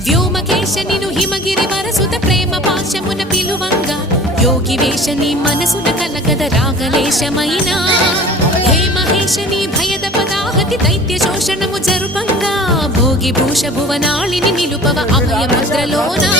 వ్యోమకేశనిను హిమగిరి వరసుత ప్రేమ పాశమున పిలువంగా యోగి వేషని మనసున కలకద రాగలేశమైనా హే మహేశని భయద పదాహతి దైత్య శోషణము జరుపంగా భోగి భూష భువనాళిని నిలుపవ అభయ ముద్రలోనా